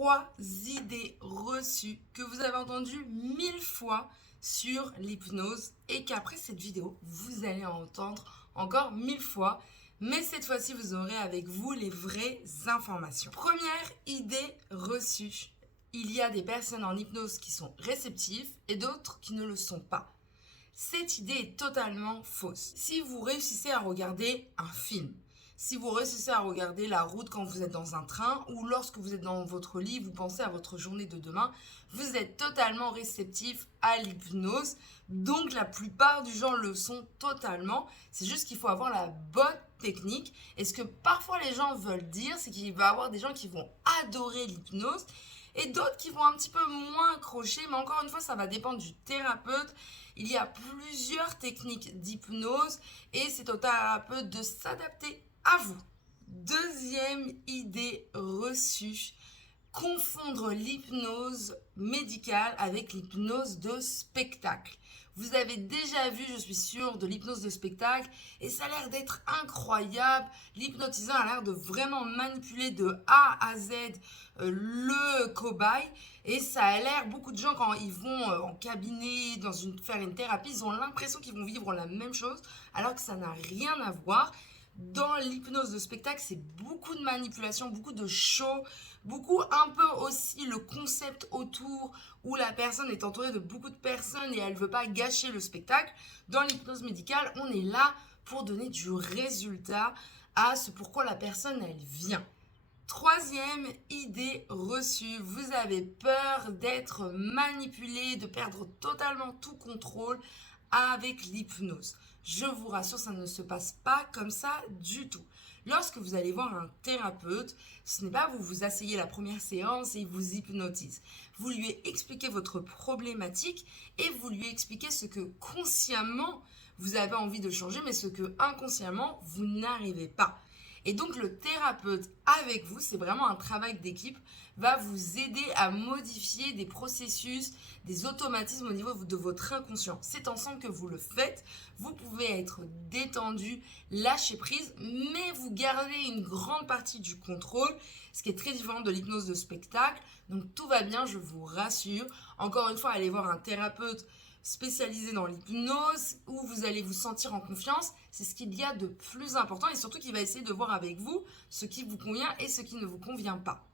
3 idées reçues que vous avez entendues 1000 fois sur l'hypnose et qu'après cette vidéo, vous allez entendre encore 1000 fois. Mais cette fois-ci, vous aurez avec vous les vraies informations. Première idée reçue. Il y a des personnes en hypnose qui sont réceptives et d'autres qui ne le sont pas. Cette idée est totalement fausse. Si vous réussissez à regarder un film, si vous réussissez à regarder la route quand vous êtes dans un train ou lorsque vous êtes dans votre lit, vous pensez à votre journée de demain, vous êtes totalement réceptif à l'hypnose. Donc la plupart du gens le sont totalement. C'est juste qu'il faut avoir la bonne technique. Et ce que parfois les gens veulent dire, c'est qu'il va y avoir des gens qui vont adorer l'hypnose et d'autres qui vont un petit peu moins accrocher. Mais encore une fois, ça va dépendre du thérapeute. Il y a plusieurs techniques d'hypnose et c'est au thérapeute de s'adapter à vous. Deuxième idée reçue, confondre l'hypnose médicale avec l'hypnose de spectacle. Vous avez déjà vu, je suis sûre, de l'hypnose de spectacle et ça a l'air d'être incroyable. L'hypnotiseur a l'air de vraiment manipuler de A à Z le cobaye et ça a l'air, beaucoup de gens quand ils vont en cabinet, faire une thérapie, ils ont l'impression qu'ils vont vivre la même chose alors que ça n'a rien à voir. Dans l'hypnose de spectacle, c'est beaucoup de manipulation, beaucoup de show, beaucoup un peu aussi le concept autour où la personne est entourée de beaucoup de personnes et elle ne veut pas gâcher le spectacle. Dans l'hypnose médicale, on est là pour donner du résultat à ce pourquoi la personne elle vient. Troisième idée reçue, vous avez peur d'être manipulé, de perdre totalement tout contrôle avec l'hypnose. Je vous rassure, ça ne se passe pas comme ça du tout. Lorsque vous allez voir un thérapeute, ce n'est pas vous vous asseyez la première séance et il vous hypnotise. Vous lui expliquez votre problématique et vous lui expliquez ce que consciemment vous avez envie de changer, mais ce que inconsciemment vous n'arrivez pas. Et donc le thérapeute avec vous, c'est vraiment un travail d'équipe, va vous aider à modifier des processus, des automatismes au niveau de votre inconscient. C'est ensemble que vous le faites. Vous pouvez être détendu, lâcher prise, mais vous gardez une grande partie du contrôle, ce qui est très différent de l'hypnose de spectacle. Donc tout va bien, je vous rassure. Encore une fois, allez voir un thérapeute spécialisé dans l'hypnose où vous allez vous sentir en confiance, c'est ce qu'il y a de plus important et surtout qu'il va essayer de voir avec vous ce qui vous convient et ce qui ne vous convient pas.